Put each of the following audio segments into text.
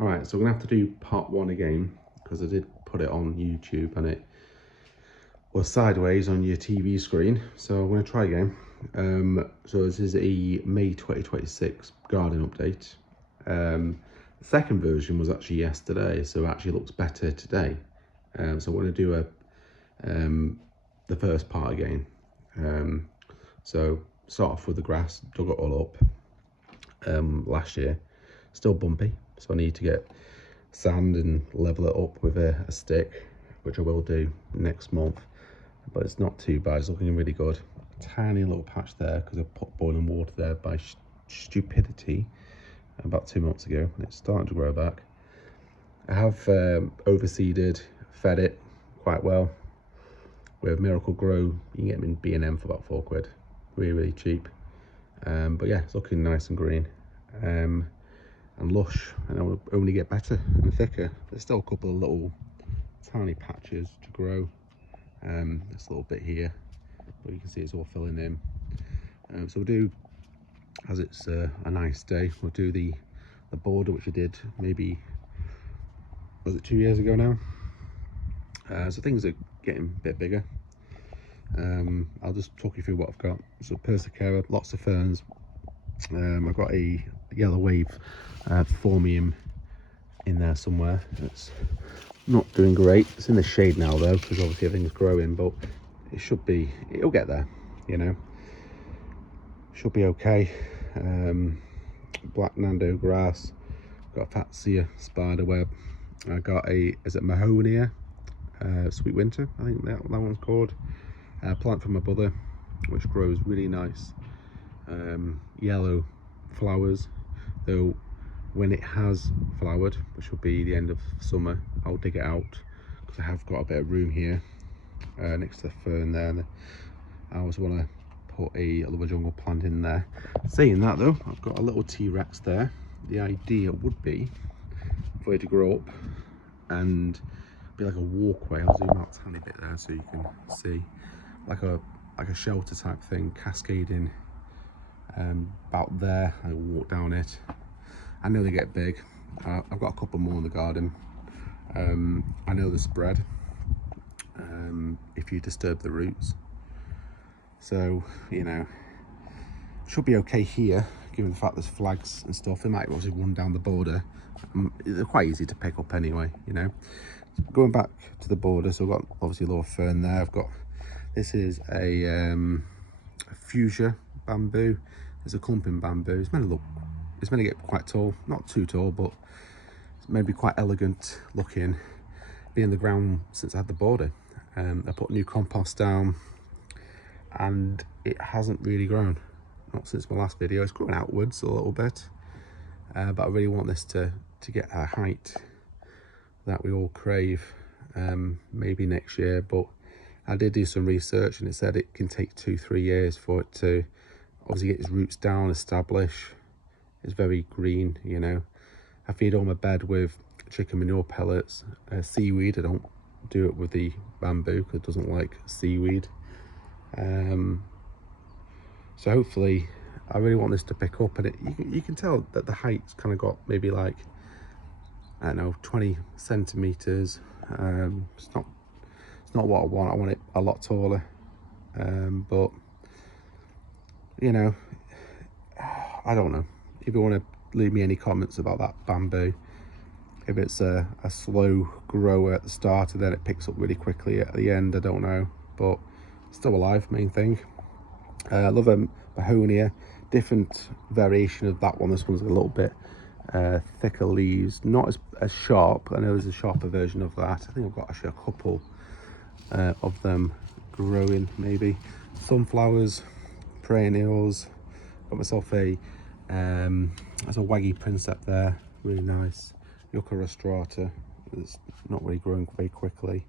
Alright, so we're going to have to do part 1 again, because I did put it on YouTube and it was sideways on your TV screen. So I'm going to try again. So this is a May 2026 garden update. The second version was actually yesterday, so it actually looks better today. So we're going to do the first part again. So start off with the grass, dug it all up last year. Still bumpy, so I need to get sand and level it up with a stick, which I will do next month. But it's not too bad, it's looking really good. Tiny little patch there because I put boiling water there by stupidity about 2 months ago, and it's starting to grow back. I have overseeded, fed it quite well with Miracle Grow. You can get them in B&M for about £4, really cheap. But yeah, it's looking nice and green and lush, and it will only get better and thicker. There's still a couple of little tiny patches to grow. This little bit here, but you can see it's all filling in. So we'll do, as it's a nice day, we'll do the border, which I did maybe, was it 2 years ago now? So things are getting a bit bigger. I'll just talk you through what I've got. So Persicaria, lots of ferns. I've got a yellow wave formium in there somewhere. It's not doing great. It's in the shade now though, because obviously everything's growing, but it'll get there, you know. Should be okay. Black Nando grass, got a Fatsia spider web. I got is it Mahonia Sweet Winter, I think that one's called. Plant from my brother, which grows really nice. Yellow flowers, though when it has flowered, which will be the end of summer, I'll dig it out, because I have got a bit of room here next to the fern there. And I also want to put a little jungle plant in there. Saying that though, I've got a little T-Rex there. The idea would be for it to grow up and be like a walkway. I'll zoom out a tiny bit there so you can see, like a shelter type thing, cascading about there. I walk down it. I know they get big. I've got a couple more in the garden. I know they spread if you disturb the roots. So, you know, should be okay here, given the fact there's flags and stuff. They might obviously run down the border. They're quite easy to pick up anyway, you know. So going back to the border, so I've got obviously a little fern there. I've got, this is a fuchsia bamboo. It's a clumping bamboo. It's meant to get quite tall, not too tall, but it's maybe quite elegant looking. Been in the ground since I had the border. I put new compost down, and it hasn't really grown, not since my last video. It's growing outwards a little bit, but I really want this to get a height that we all crave, maybe next year. But I did do some research, and it said it can take 2-3 years for it to obviously get its roots down, establish. It's very green, you know. I feed all my bed with chicken manure pellets, seaweed. I don't do it with the bamboo because it doesn't like seaweed. So hopefully, I really want this to pick up, and you can tell that the height's kind of got maybe like, I don't know, 20 centimeters. It's not what I want. I want it a lot taller. But you know, I don't know. If you want to leave me any comments about that bamboo, if it's a slow grower at the start and then it picks up really quickly at the end, I don't know, but still alive, main thing. I love a Mahonia, different variation of that one. This one's a little bit thicker leaves, not as sharp. I know there's a sharper version of that. I think I've got actually a couple of them growing, maybe. Sunflowers, perennials. Got myself there's a waggy princep there, really nice. Yucca rostrata, it's not really growing very quickly.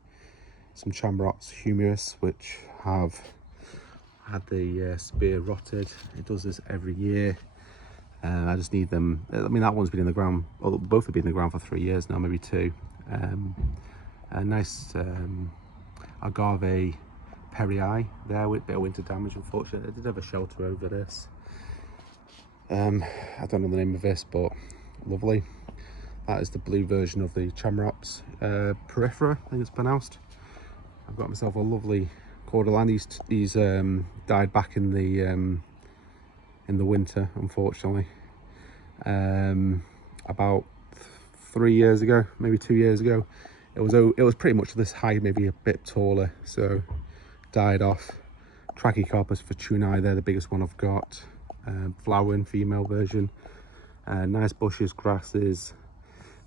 Some Chamrots humerus, which have had the spear rotted. It does this every year. I just need them. I mean, that one's been in the ground, well, both have been in the ground for 3 years now, maybe 2. A nice agave perii there with a bit of winter damage, unfortunately. I did have a shelter over this. I don't know the name of this, but lovely. That is the blue version of the Chamrops Peripera, I think it's pronounced. I've got myself a lovely Cordylan. He's died back in the winter, unfortunately. About 3 years ago, maybe 2 years ago. It was pretty much this height, maybe a bit taller, so died off. Trachycarpus fortunei, they're the biggest one I've got. Flowering female version. Nice bushes, grasses.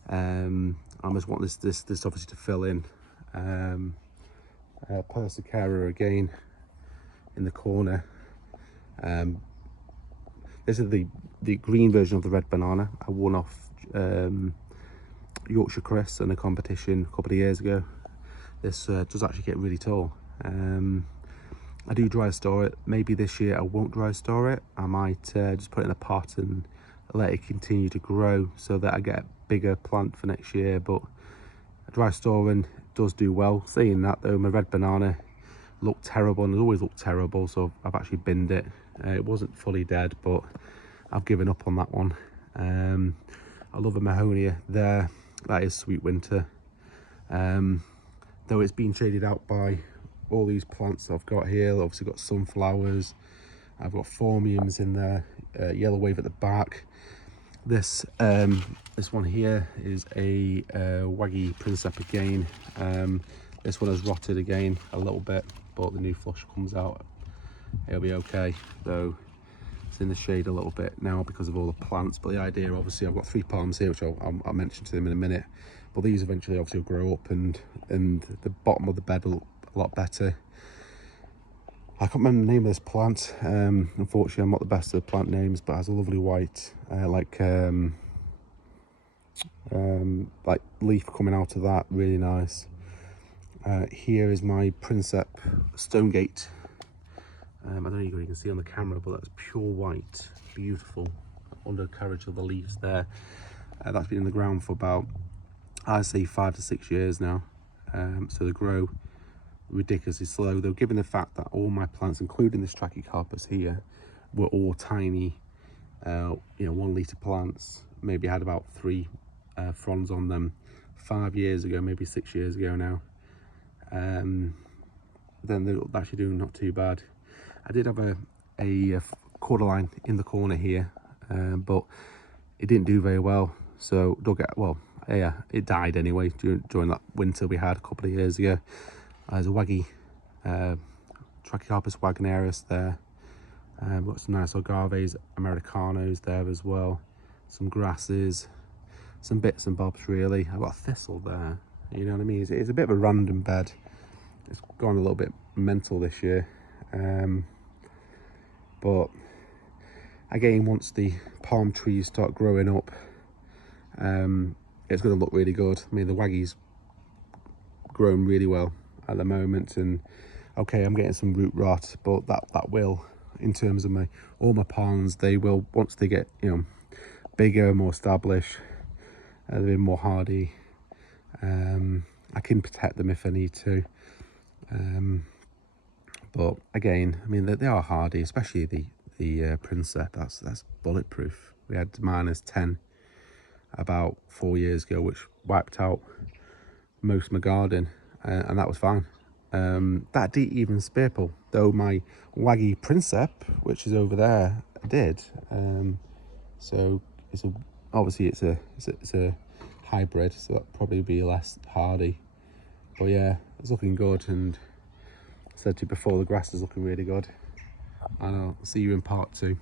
I just want this obviously to fill in. Persicara again in the corner. This is the green version of the red banana. I won off Yorkshire Chris in a competition a couple of years ago. This does actually get really tall. I do dry store it. Maybe this year I won't dry store it. I might just put it in a pot and let it continue to grow so that I get a bigger plant for next year. But dry storing does do well. Saying that though, my red banana looked terrible and has always looked terrible, so I've actually binned it. It wasn't fully dead, but I've given up on that one. I love a Mahonia there. That is Sweet Winter. Though it's been shaded out by all these plants I've got here. I've obviously got sunflowers. I've got phormiums in there. Yellow wave at the back. This one here is a Waggy Princep again. This one has rotted again a little bit, but the new flush comes out. It'll be okay, though it's in the shade a little bit now because of all the plants. But the idea, obviously, I've got 3 palms here, which I'll mention to them in a minute. But these eventually obviously will grow up, and the bottom of the bed will look a lot better. I can't remember the name of this plant. Unfortunately, I'm not the best at plant names, but it has a lovely white, like leaf coming out of that. Really nice. Here is my Princep Stonegate. I don't know if you can see on the camera, but that's pure white, beautiful undercarriage of the leaves there. That's been in the ground for about, I'd say, 5 to 6 years now. So they grow ridiculously slow, though, given the fact that all my plants, including this Trachycarpus here, were all tiny, 1 litre plants. Maybe had about 3 fronds on them 5 years ago, maybe 6 years ago now. Then they're actually doing not too bad. I did have a cordyline in the corner here, but it didn't do very well. So it died anyway during that winter we had a couple of years ago. There's a Waggy Trachycarpus wagnerius there. Got some nice agaves americanos there as well. Some grasses, some bits and bobs really. I've got a thistle there. You know what I mean? It's a bit of a random bed. It's gone a little bit mental this year. But again, once the palm trees start growing up, it's going to look really good. I mean, the Waggy's grown really well at the moment, and okay, I'm getting some root rot, but that will, in terms of all my palms, they will, once they get bigger, more established, they'll be more hardy. I can protect them if I need to. But again, I mean, they are hardy, especially the Princep. That's bulletproof. We had -10 about 4 years ago, which wiped out most of my garden, and that was fine. That didn't even spearpull, though my Waggy Princep, which is over there, did. So obviously it's a hybrid, so that'll probably be less hardy. But yeah, it's looking good, and I said to you before, the grass is looking really good. And I'll see you in part 2.